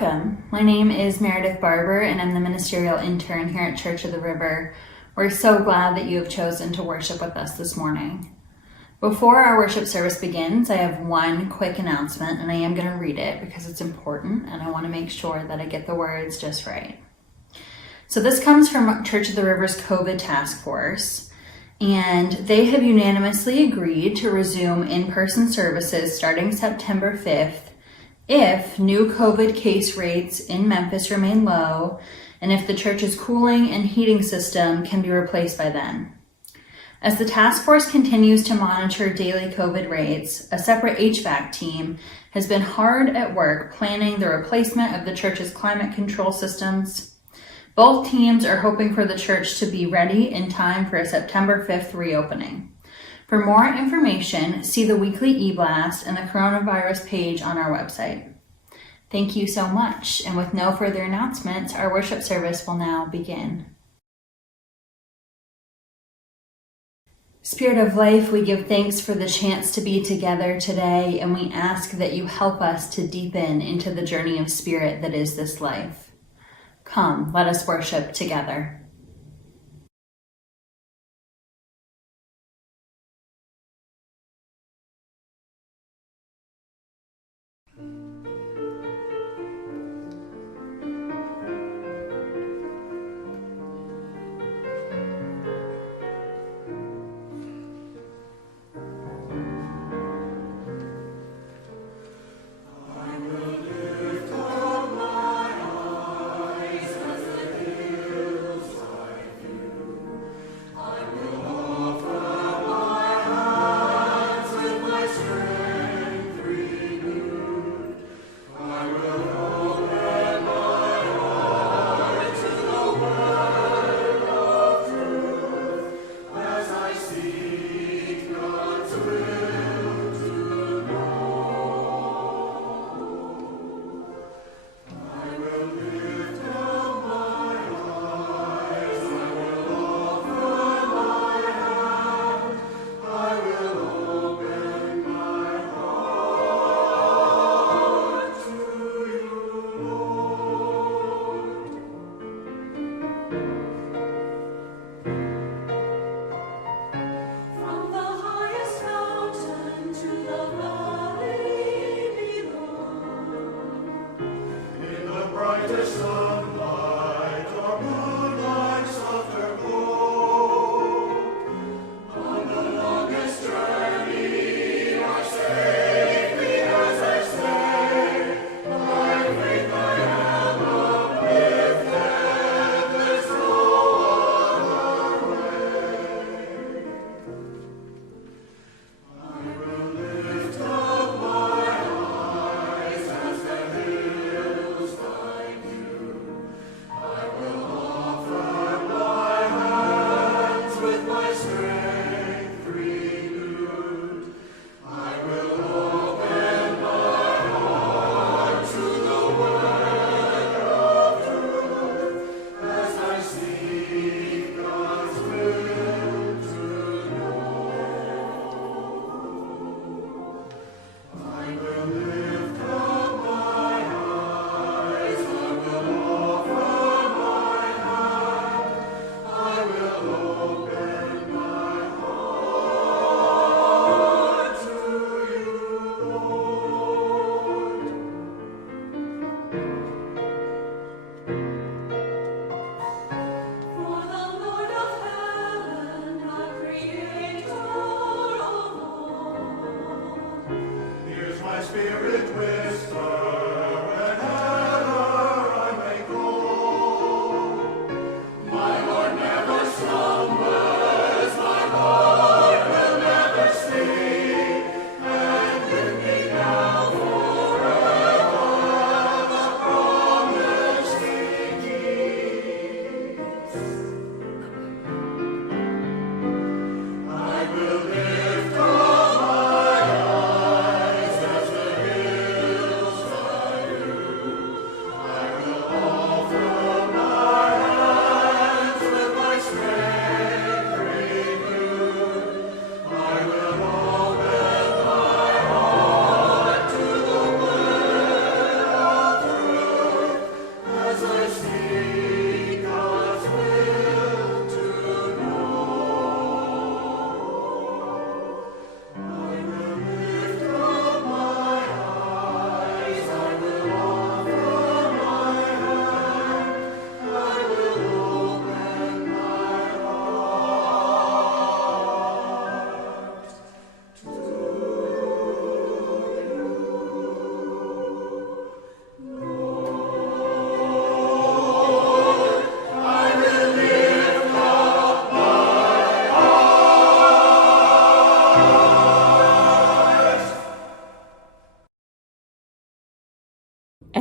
Welcome. My name is Meredith Barber, and I'm the ministerial intern here at Church of the River. We're so glad that you have chosen to worship with us this morning. Before our worship service begins, I have one quick announcement, and I am going to read it because it's important, and I want to make sure that I get the words just right. So this comes from Church of the River's COVID task force, and they have unanimously agreed to resume in-person services starting September 5th if new COVID case rates in Memphis remain low, and if the church's cooling and heating system can be replaced by then. As the task force continues to monitor daily COVID rates, a separate HVAC team has been hard at work planning the replacement of the church's climate control systems. Both teams are hoping for the church to be ready in time for a September 5th reopening. For more information, see the weekly e-blast and the coronavirus page on our website. Thank you so much, and with no further announcements, our worship service will now begin. Spirit of life, we give thanks for the chance to be together today, and we ask that you help us to deepen into the journey of spirit that is this life. Come, let us worship together.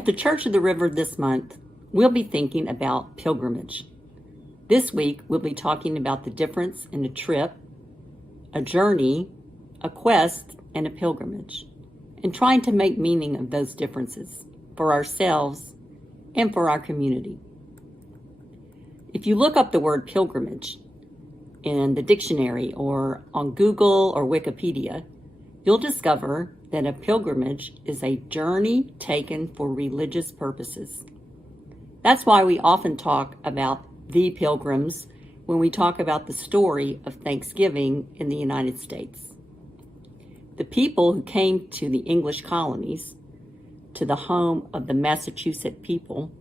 the Church of the River this month, we'll be thinking about pilgrimage. This week, we'll be talking about the difference in a trip, a journey, a quest, and a pilgrimage, and trying to make meaning of those differences for ourselves and for our community. If you look up the word pilgrimage in the dictionary or on Google or Wikipedia, you'll discover that a pilgrimage is a journey taken for religious purposes. That's why we often talk about the Pilgrims when we talk about the story of Thanksgiving in the United States. The people who came to the English colonies, to the home of the Massachusetts people,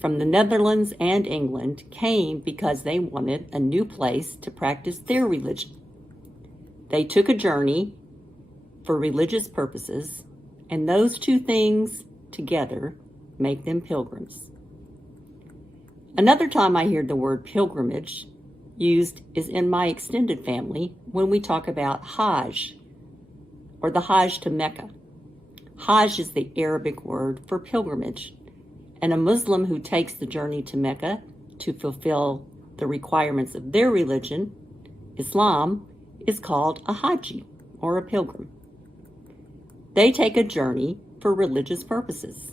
from the Netherlands and England, came because they wanted a new place to practice their religion. They took a journey for religious purposes, and those two things together make them pilgrims. Another time I hear the word pilgrimage used is in my extended family when we talk about Hajj, or the Hajj to Mecca. Hajj is the Arabic word for pilgrimage, and a Muslim who takes the journey to Mecca to fulfill the requirements of their religion, Islam, is called a Haji, or a pilgrim. They take a journey for religious purposes.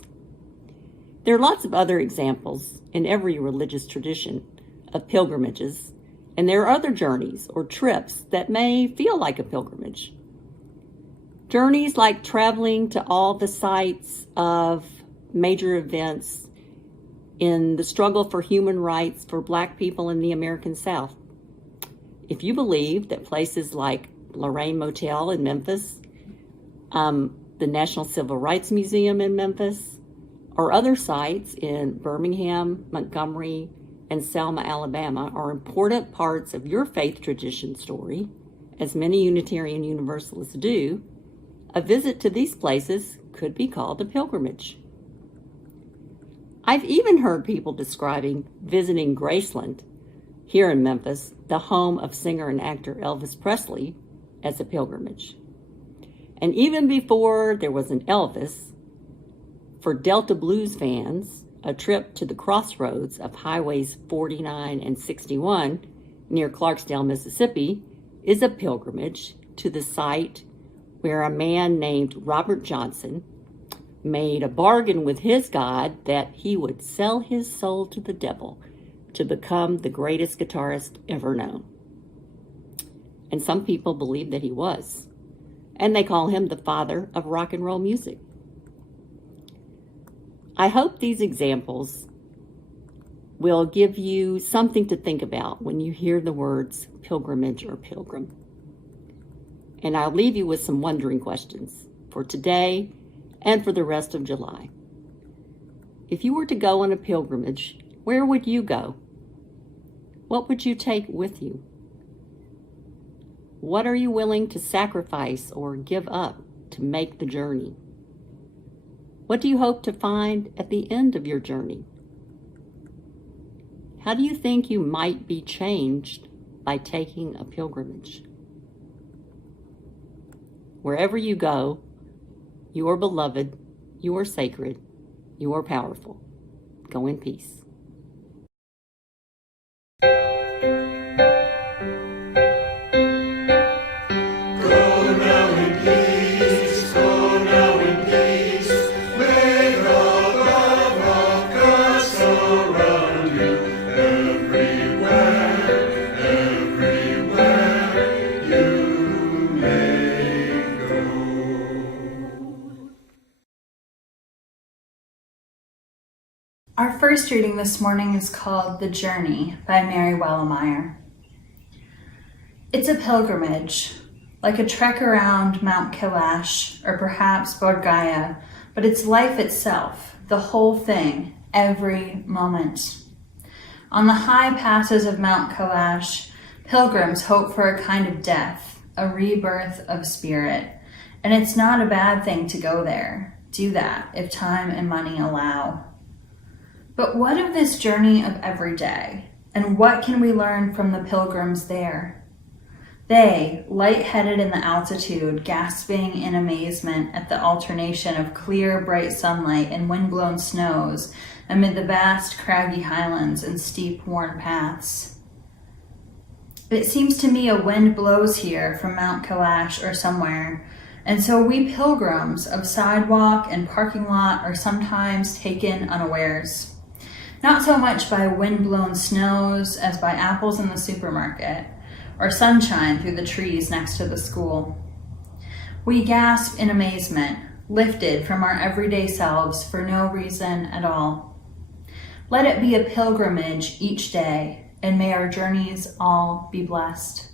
There are lots of other examples in every religious tradition of pilgrimages, and there are other journeys or trips that may feel like a pilgrimage. Journeys like traveling to all the sites of major events in the struggle for human rights for Black people in the American South. If you believe that places like Lorraine Motel in Memphis, the National Civil Rights Museum in Memphis, or other sites in Birmingham, Montgomery, and Selma, Alabama are important parts of your faith tradition story, as many Unitarian Universalists do, a visit to these places could be called a pilgrimage. I've even heard people describing visiting Graceland, here in Memphis, the home of singer and actor Elvis Presley, as a pilgrimage. And even before there was an Elvis, for Delta Blues fans, a trip to the crossroads of Highways 49 and 61 near Clarksdale, Mississippi, is a pilgrimage to the site where a man named Robert Johnson made a bargain with his God that he would sell his soul to the devil to become the greatest guitarist ever known. And some people believe that he was, and they call him the father of rock and roll music. I hope these examples will give you something to think about when you hear the words pilgrimage or pilgrim. And I'll leave you with some wondering questions for today and for the rest of July. If you were to go on a pilgrimage, where would you go? What would you take with you? What are you willing to sacrifice or give up to make the journey? What do you hope to find at the end of your journey? How do you think you might be changed by taking a pilgrimage? Wherever you go, you are beloved, you are sacred, you are powerful. Go in peace. Our first reading this morning is called The Journey by Mary Wellemeyer. It's a pilgrimage, like a trek around Mount Kailash or perhaps Bodh Gaya, but it's life itself, the whole thing, every moment. On the high passes of Mount Kailash, pilgrims hope for a kind of death, a rebirth of spirit, and it's not a bad thing to go there. Do that if time and money allow. But what of this journey of every day? And what can we learn from the pilgrims there? They, light-headed in the altitude, gasping in amazement at the alternation of clear, bright sunlight and wind-blown snows amid the vast, craggy highlands and steep, worn paths. It seems to me a wind blows here from Mount Kailash or somewhere, and so we pilgrims of sidewalk and parking lot are sometimes taken unawares. Not so much by wind-blown snows as by apples in the supermarket, or sunshine through the trees next to the school. We gasp in amazement, lifted from our everyday selves for no reason at all. Let it be a pilgrimage each day, and may our journeys all be blessed.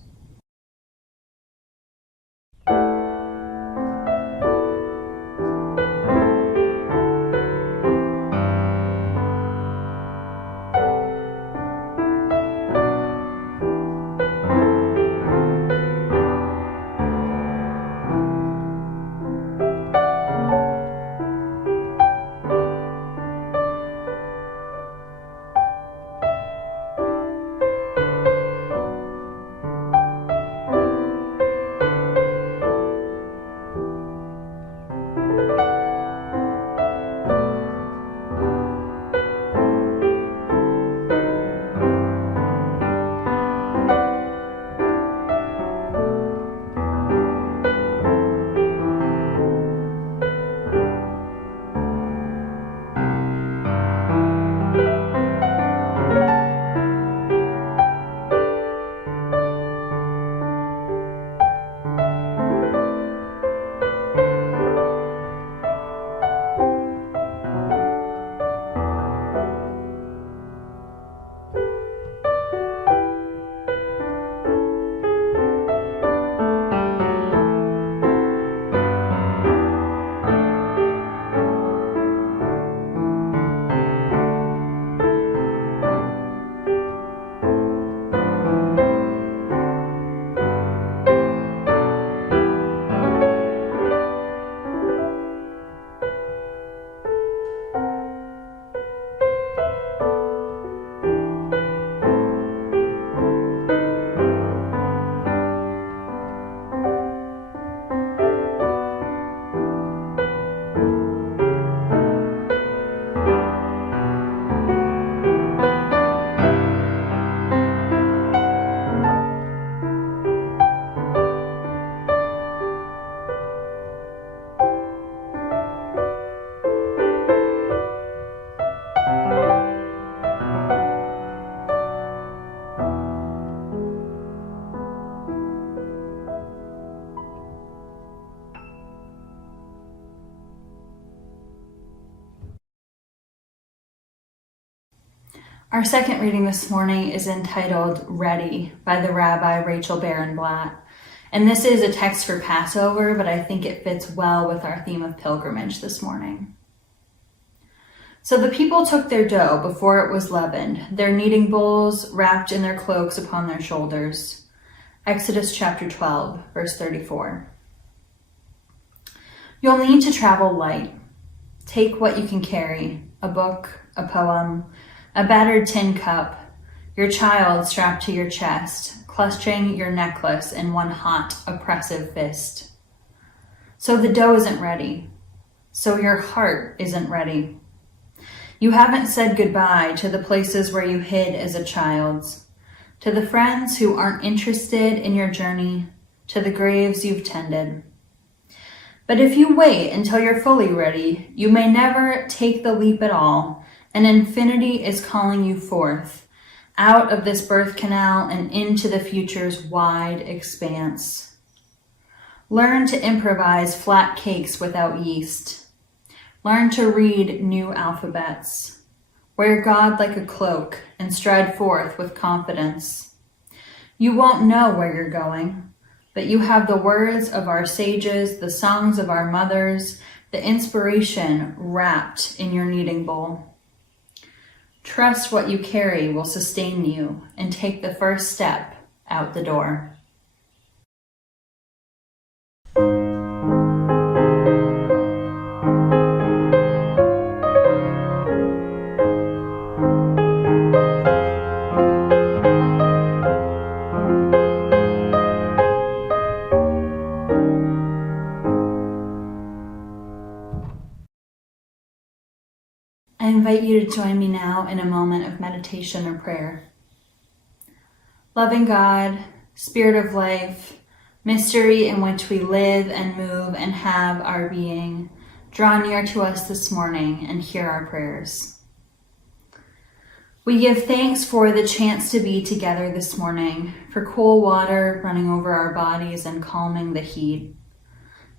Our second reading this morning is entitled Ready by the Rabbi Rachel Barenblatt. And this is a text for Passover, but I think it fits well with our theme of pilgrimage this morning. So the people took their dough before it was leavened, their kneading bowls wrapped in their cloaks upon their shoulders. Exodus chapter 12, verse 34. You'll need to travel light. Take what you can carry, a book, a poem, a battered tin cup, your child strapped to your chest, clutching your necklace in one hot, oppressive fist. So the dough isn't ready. So your heart isn't ready. You haven't said goodbye to the places where you hid as a child, to the friends who aren't interested in your journey, to the graves you've tended. But if you wait until you're fully ready, you may never take the leap at all, and infinity is calling you forth, out of this birth canal and into the future's wide expanse. Learn to improvise flat cakes without yeast. Learn to read new alphabets. Wear God like a cloak and stride forth with confidence. You won't know where you're going, but you have the words of our sages, the songs of our mothers, the inspiration wrapped in your kneading bowl. Trust what you carry will sustain you and take the first step out the door. invite you to join me now in a moment of meditation or prayer. Loving God, Spirit of life, mystery in which we live and move and have our being, draw near to us this morning and hear our prayers. We give thanks for the chance to be together this morning, for cool water running over our bodies and calming the heat.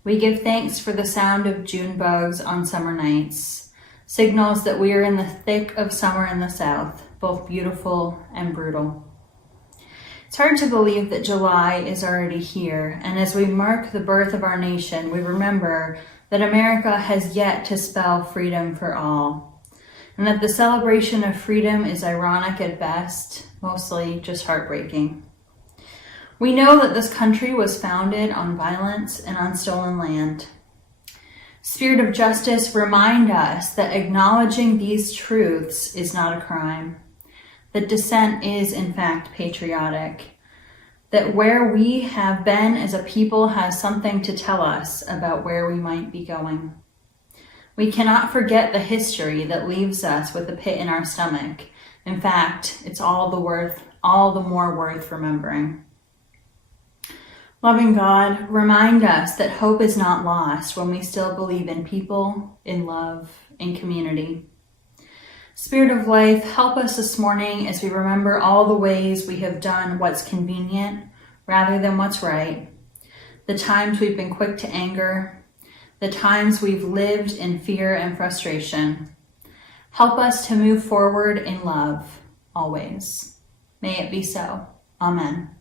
We give thanks for the sound of June bugs on summer nights, signals that we are in the thick of summer in the South, both beautiful and brutal. It's hard to believe that July is already here, and as we mark the birth of our nation, we remember that America has yet to spell freedom for all, and that the celebration of freedom is ironic at best, mostly just heartbreaking. We know that this country was founded on violence and on stolen land. Spirit of justice, remind us that acknowledging these truths is not a crime, that dissent is in fact patriotic, that where we have been as a people has something to tell us about where we might be going. We cannot forget the history that leaves us with a pit in our stomach. In fact, it's all the more worth remembering. Loving God, remind us that hope is not lost when we still believe in people, in love, in community. Spirit of life, help us this morning as we remember all the ways we have done what's convenient rather than what's right, the times we've been quick to anger, the times we've lived in fear and frustration. Help us to move forward in love, always. May it be so. Amen.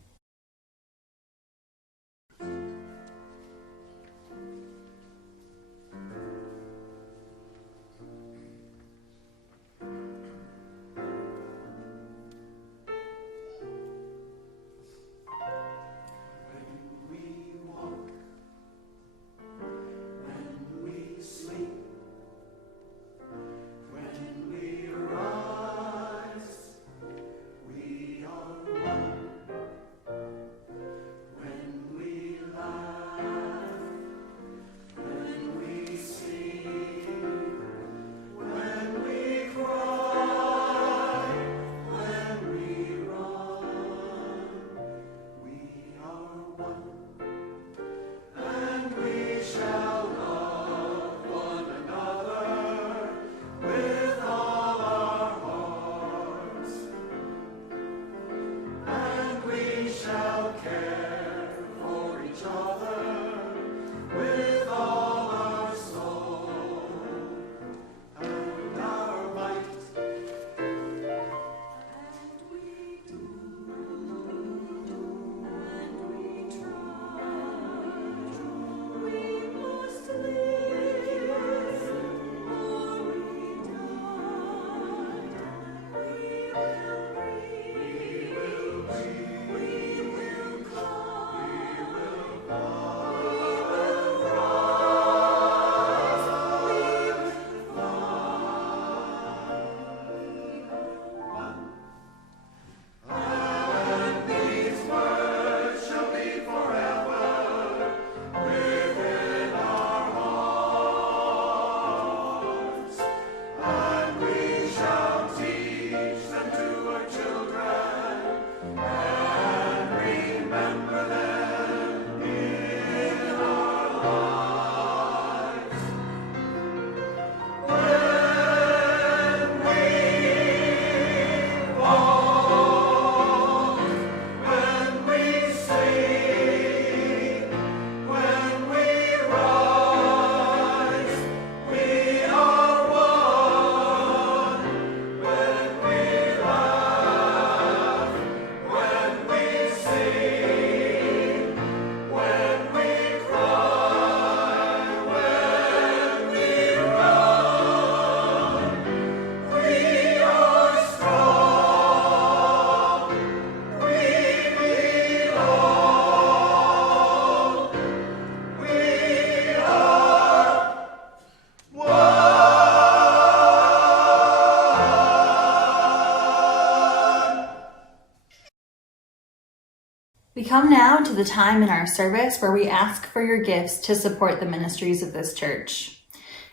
We come now to the time in our service where we ask for your gifts to support the ministries of this church.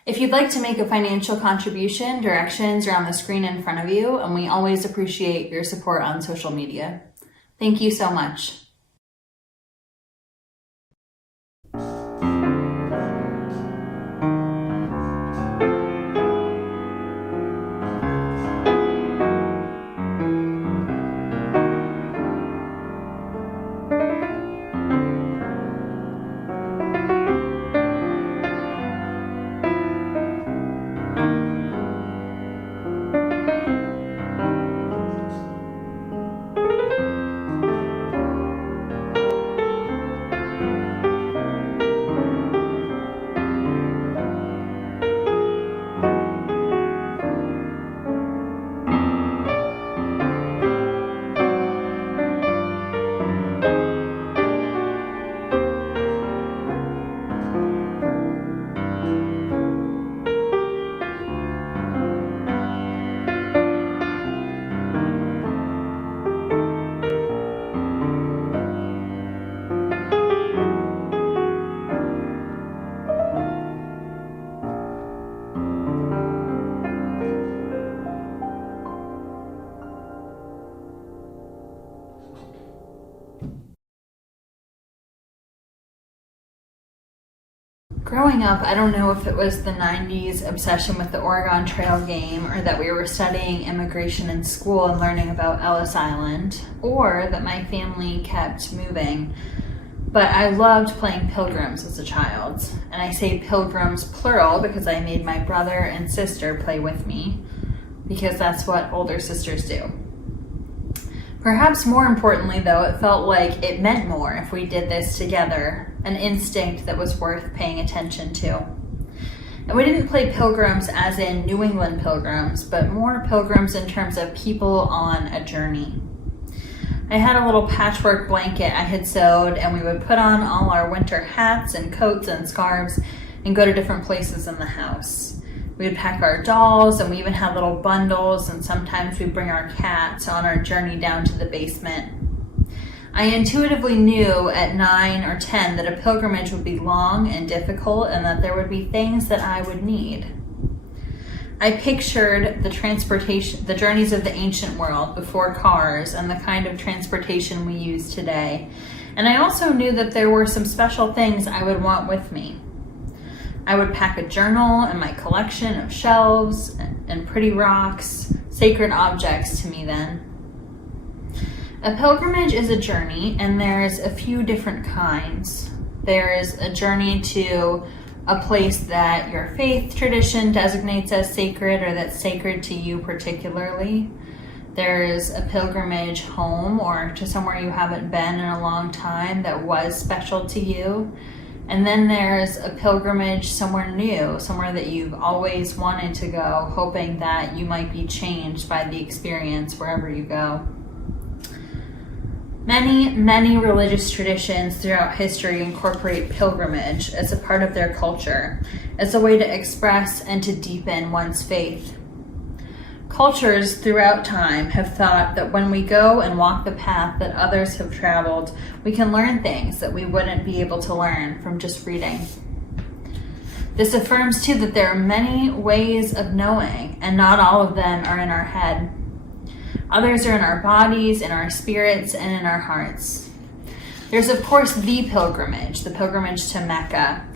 If you'd like to make a financial contribution, directions are on the screen in front of you, and we always appreciate your support on social media. Thank you so much. Growing up, I don't know if it was the 90s obsession with the Oregon Trail game, or that we were studying immigration in school and learning about Ellis Island, or that my family kept moving. But I loved playing pilgrims as a child. And I say pilgrims plural because I made my brother and sister play with me, because that's what older sisters do. Perhaps more importantly, though, it felt like it meant more if we did this together, an instinct that was worth paying attention to. And we didn't play pilgrims as in New England pilgrims, but more pilgrims in terms of people on a journey. I had a little patchwork blanket I had sewed, and we would put on all our winter hats and coats and scarves and go to different places in the house. We would pack our dolls, and we even had little bundles, and sometimes we'd bring our cats on our journey down to the basement. I intuitively knew at 9 or 10 that a pilgrimage would be long and difficult, and that there would be things that I would need. I pictured the journeys of the ancient world before cars and the kind of transportation we use today. And I also knew that there were some special things I would want with me. I would pack a journal and my collection of shelves and pretty rocks, sacred objects to me then. A pilgrimage is a journey, and there's a few different kinds. There's a journey to a place that your faith tradition designates as sacred, or that's sacred to you particularly. There's a pilgrimage home, or to somewhere you haven't been in a long time that was special to you. And then there's a pilgrimage somewhere new, somewhere that you've always wanted to go, hoping that you might be changed by the experience wherever you go. Many religious traditions throughout history incorporate pilgrimage as a part of their culture, as a way to express and to deepen one's faith. Cultures throughout time have thought that when we go and walk the path that others have traveled, we can learn things that we wouldn't be able to learn from just reading. This affirms too that there are many ways of knowing, and not all of them are in our head. Others are in our bodies, in our spirits, and in our hearts. There's of course the pilgrimage to Mecca.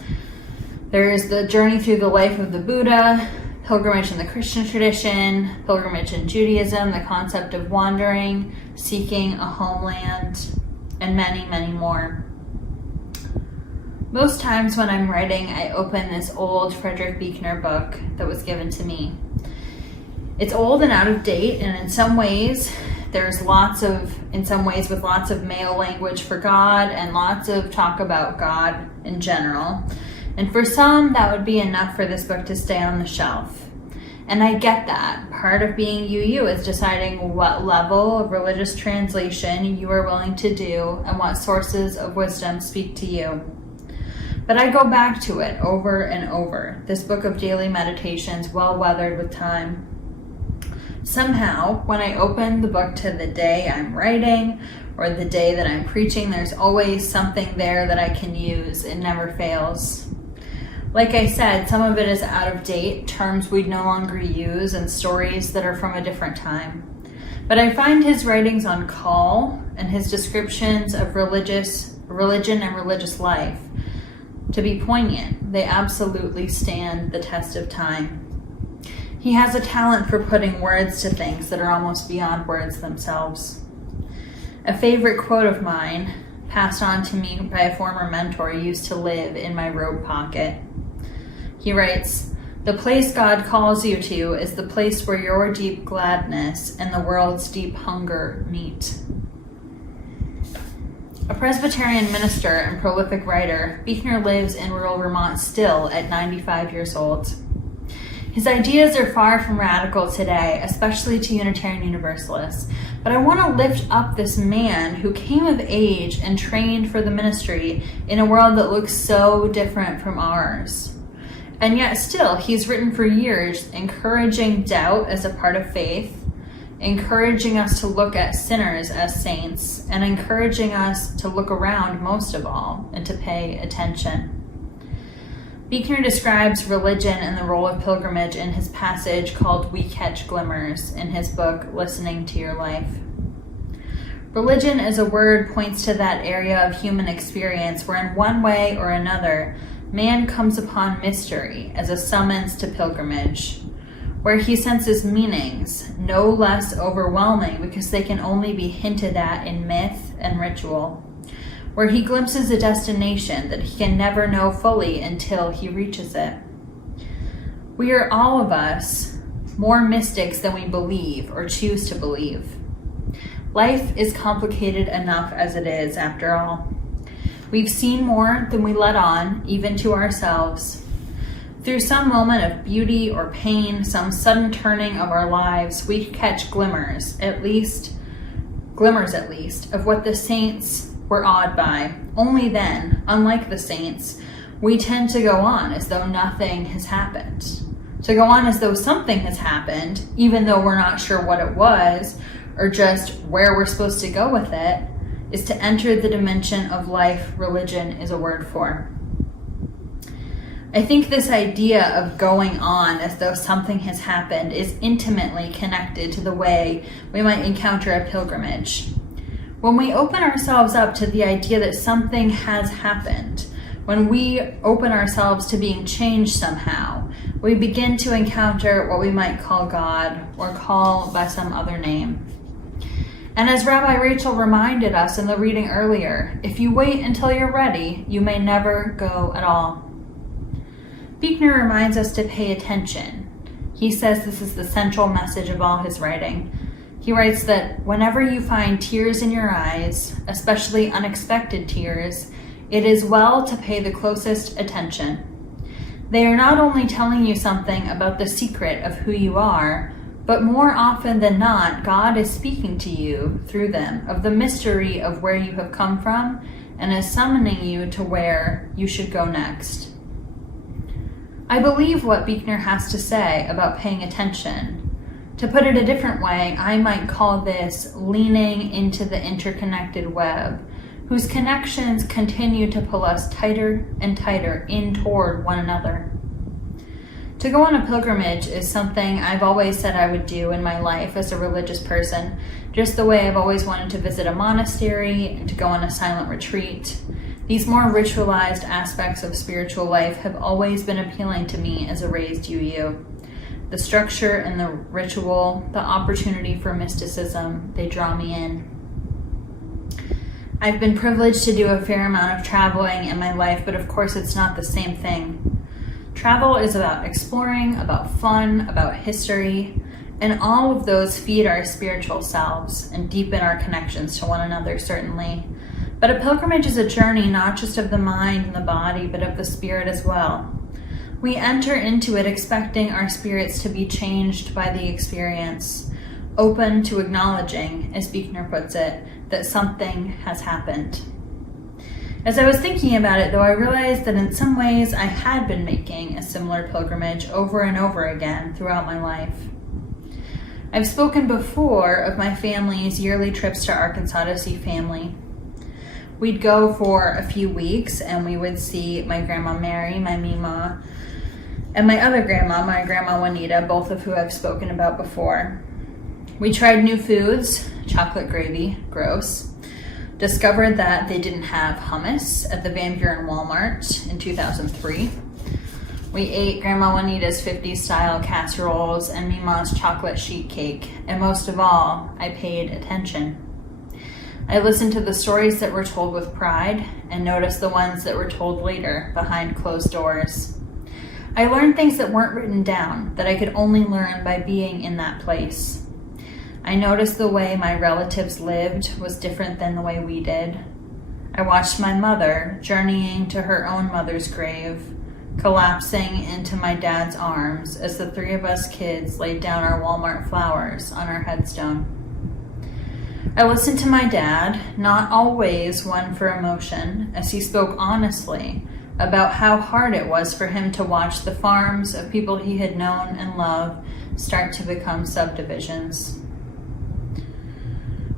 There's the journey through the life of the Buddha, pilgrimage in the Christian tradition, pilgrimage in Judaism, the concept of wandering, seeking a homeland, and many more. Most times when I'm writing, I open this old Frederick Buechner book that was given to me. It's old and out of date, and in some ways with lots of male language for God and lots of talk about God in general. And for some, that would be enough for this book to stay on the shelf. And I get that. Part of being UU is deciding what level of religious translation you are willing to do and what sources of wisdom speak to you. But I go back to it over and over, this book of daily meditations, well weathered with time. Somehow, when I open the book to the day I'm writing or the day that I'm preaching, there's always something there that I can use. It never fails. Like I said, some of it is out of date, terms we'd no longer use, and stories that are from a different time. But I find his writings on call and his descriptions of religion and religious life to be poignant. They absolutely stand the test of time. He has a talent for putting words to things that are almost beyond words themselves. A favorite quote of mine, passed on to me by a former mentor, used to live in my robe pocket. He writes, "The place God calls you to is the place where your deep gladness and the world's deep hunger meet." A Presbyterian minister and prolific writer, Buechner lives in rural Vermont still at 95 years old. His ideas are far from radical today, especially to Unitarian Universalists, but I want to lift up this man who came of age and trained for the ministry in a world that looks so different from ours. And yet still, he's written for years encouraging doubt as a part of faith, encouraging us to look at sinners as saints, and encouraging us to look around most of all and to pay attention. Buechner describes religion and the role of pilgrimage in his passage called "We Catch Glimmers" in his book, Listening to Your Life. Religion as a word points to that area of human experience where in one way or another, man comes upon mystery as a summons to pilgrimage, where he senses meanings no less overwhelming because they can only be hinted at in myth and ritual, where he glimpses a destination that he can never know fully until he reaches it. We are all of us more mystics than we believe or choose to believe. Life is complicated enough as it is, after all. We've seen more than we let on, even to ourselves. Through some moment of beauty or pain, some sudden turning of our lives, we catch glimmers at least, of what the saints were awed by. Only then, unlike the saints, we tend to go on as though nothing has happened. To go on as though something has happened, even though we're not sure what it was, or just where we're supposed to go with it, is to enter the dimension of life religion is a word for. I think this idea of going on as though something has happened is intimately connected to the way we might encounter a pilgrimage. When we open ourselves up to the idea that something has happened, when we open ourselves to being changed somehow, we begin to encounter what we might call God or call by some other name. And as Rabbi Rachel reminded us in the reading earlier, if you wait until you're ready, you may never go at all. Buechner reminds us to pay attention. He says this is the central message of all his writing. He writes that whenever you find tears in your eyes, especially unexpected tears, it is well to pay the closest attention. They are not only telling you something about the secret of who you are, but more often than not, God is speaking to you through them of the mystery of where you have come from and is summoning you to where you should go next. I believe what Buechner has to say about paying attention. To put it a different way, I might call this leaning into the interconnected web, whose connections continue to pull us tighter and tighter in toward one another. To go on a pilgrimage is something I've always said I would do in my life as a religious person, just the way I've always wanted to visit a monastery and to go on a silent retreat. These more ritualized aspects of spiritual life have always been appealing to me as a raised UU. The structure and the ritual, the opportunity for mysticism, they draw me in. I've been privileged to do a fair amount of traveling in my life, but of course it's not the same thing. Travel is about exploring, about fun, about history, and all of those feed our spiritual selves and deepen our connections to one another, certainly. But a pilgrimage is a journey not just of the mind and the body, but of the spirit as well. We enter into it expecting our spirits to be changed by the experience, open to acknowledging, as Buechner puts it, that something has happened. As I was thinking about it, though, I realized that in some ways I had been making a similar pilgrimage over and over again throughout my life. I've spoken before of my family's yearly trips to Arkansas to see family. We'd go for a few weeks and we would see my grandma Mary, my Mima, and my other grandma, my grandma Juanita, both of who I've spoken about before. We tried new foods, chocolate gravy, gross. Discovered that they didn't have hummus at the Van Buren Walmart in 2003. We ate Grandma Juanita's 50s style casseroles and Mima's chocolate sheet cake. And most of all, I paid attention. I listened to the stories that were told with pride and noticed the ones that were told later behind closed doors. I learned things that weren't written down, that I could only learn by being in that place. I noticed the way my relatives lived was different than the way we did. I watched my mother journeying to her own mother's grave, collapsing into my dad's arms as the three of us kids laid down our Walmart flowers on our headstone. I listened to my dad, not always one for emotion, as he spoke honestly about how hard it was for him to watch the farms of people he had known and loved start to become subdivisions.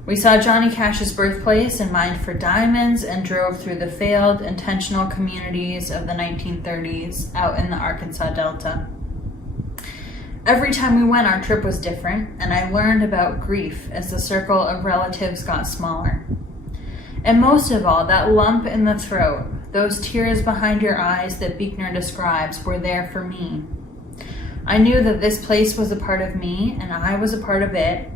We saw Johnny Cash's birthplace and mined for diamonds and drove through the failed intentional communities of the 1930s out in the Arkansas Delta. Every time we went, our trip was different, and I learned about grief as the circle of relatives got smaller. And most of all, that lump in the throat, those tears behind your eyes that Buechner describes, were there for me. I knew that this place was a part of me, and I was a part of it,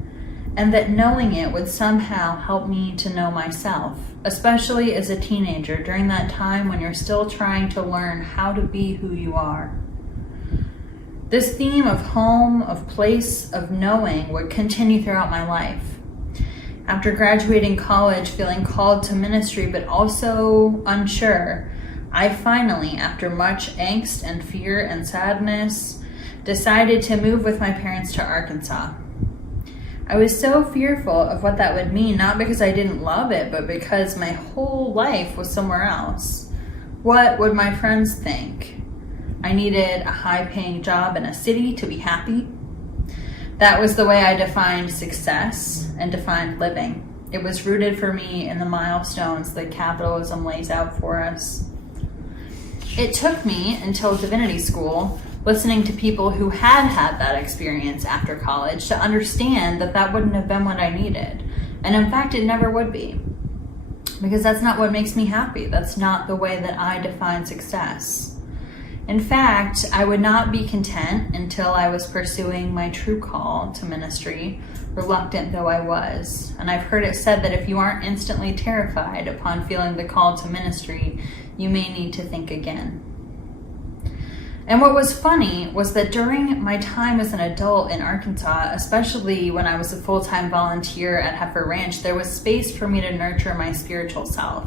and that knowing it would somehow help me to know myself, especially as a teenager during that time when you're still trying to learn how to be who you are. This theme of home, of place, of knowing would continue throughout my life. After graduating college, feeling called to ministry but also unsure, I finally, after much angst and fear and sadness, decided to move with my parents to Arkansas. I was so fearful of what that would mean, not because I didn't love it, but because my whole life was somewhere else. What would my friends think? I needed a high-paying job in a city to be happy. That was the way I defined success and defined living. It was rooted for me in the milestones that capitalism lays out for us. It took me until divinity school, listening to people who had had that experience after college, to understand that that wouldn't have been what I needed. And in fact, it never would be. Because that's not what makes me happy. That's not the way that I define success. In fact, I would not be content until I was pursuing my true call to ministry, reluctant though I was. And I've heard it said that if you aren't instantly terrified upon feeling the call to ministry, you may need to think again. And what was funny was that during my time as an adult in Arkansas, especially when I was a full-time volunteer at Heifer Ranch, there was space for me to nurture my spiritual self,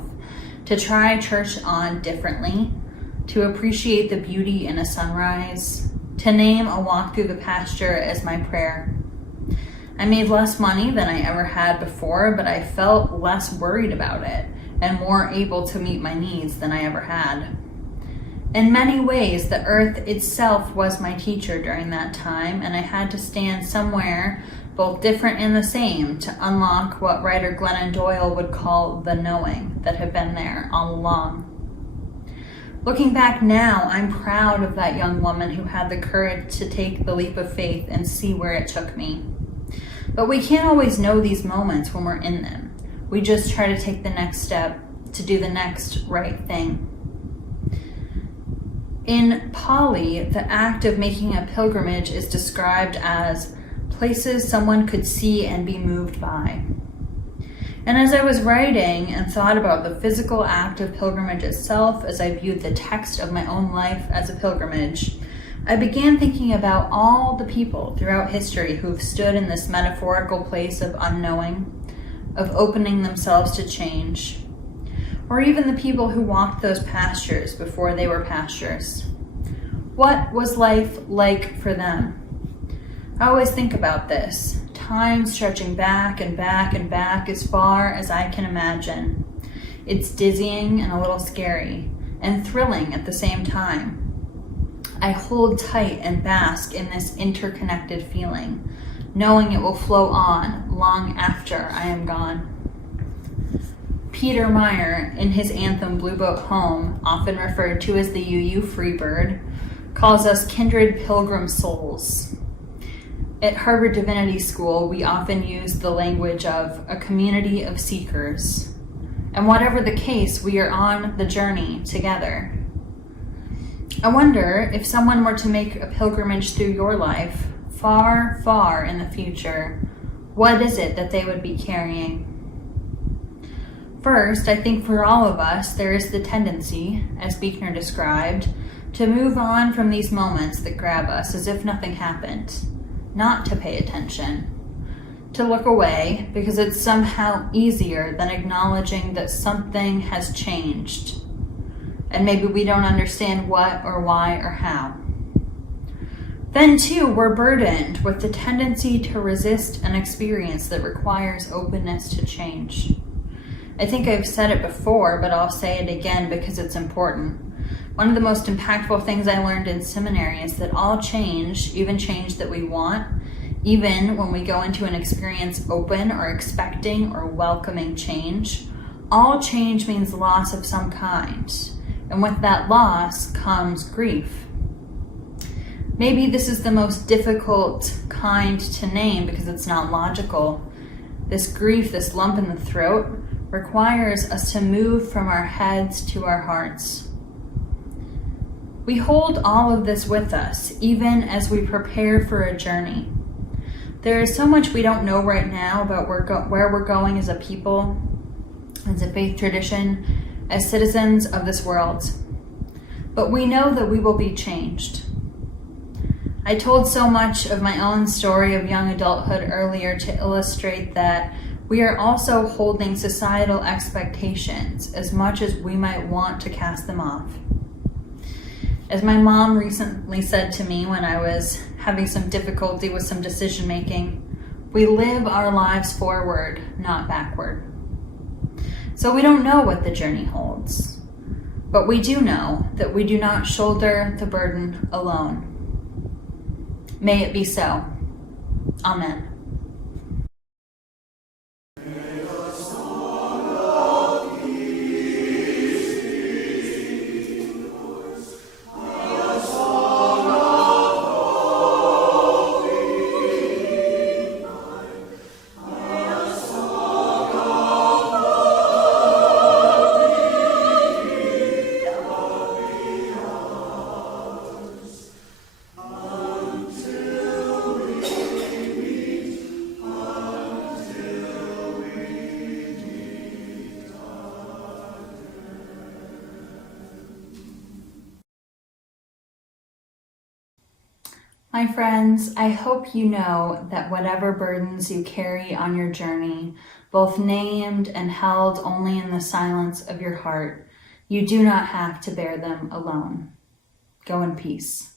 to try church on differently, to appreciate the beauty in a sunrise, to name a walk through the pasture as my prayer. I made less money than I ever had before, but I felt less worried about it and more able to meet my needs than I ever had. In many ways, the earth itself was my teacher during that time, and I had to stand somewhere, both different and the same, to unlock what writer Glennon Doyle would call the knowing that had been there all along. Looking back now, I'm proud of that young woman who had the courage to take the leap of faith and see where it took me. But we can't always know these moments when we're in them. We just try to take the next step, to do the next right thing. In Pali, the act of making a pilgrimage is described as places someone could see and be moved by. And as I was writing and thought about the physical act of pilgrimage itself, as I viewed the text of my own life as a pilgrimage, I began thinking about all the people throughout history who've stood in this metaphorical place of unknowing, of opening themselves to change, or even the people who walked those pastures before they were pastures. What was life like for them? I always think about this, time stretching back and back and back as far as I can imagine. It's dizzying and a little scary, and thrilling at the same time. I hold tight and bask in this interconnected feeling, knowing it will flow on long after I am gone. Peter Meyer, in his anthem Blue Boat Home, often referred to as the UU Freebird, calls us kindred pilgrim souls. At Harvard Divinity School, we often use the language of a community of seekers. And whatever the case, we are on the journey together. I wonder if someone were to make a pilgrimage through your life, far, far in the future, what is it that they would be carrying? First, I think for all of us, there is the tendency, as Buechner described, to move on from these moments that grab us as if nothing happened, not to pay attention, to look away because it's somehow easier than acknowledging that something has changed, and maybe we don't understand what or why or how. Then too, we're burdened with the tendency to resist an experience that requires openness to change. I think I've said it before, but I'll say it again because it's important. One of the most impactful things I learned in seminary is that all change, even change that we want, even when we go into an experience open or expecting or welcoming change, all change means loss of some kind. And with that loss comes grief. Maybe this is the most difficult kind to name because it's not logical. This grief, this lump in the throat, requires us to move from our heads to our hearts. We hold all of this with us, even as we prepare for a journey. There is so much we don't know right now about where we're going as a people, as a faith tradition, as citizens of this world. But we know that we will be changed. I told so much of my own story of young adulthood earlier to illustrate that we are also holding societal expectations as much as we might want to cast them off. As my mom recently said to me when I was having some difficulty with some decision making, we live our lives forward, not backward. So we don't know what the journey holds, but we do know that we do not shoulder the burden alone. May it be so. Amen. My friends, I hope you know that whatever burdens you carry on your journey, both named and held only in the silence of your heart, you do not have to bear them alone. Go in peace.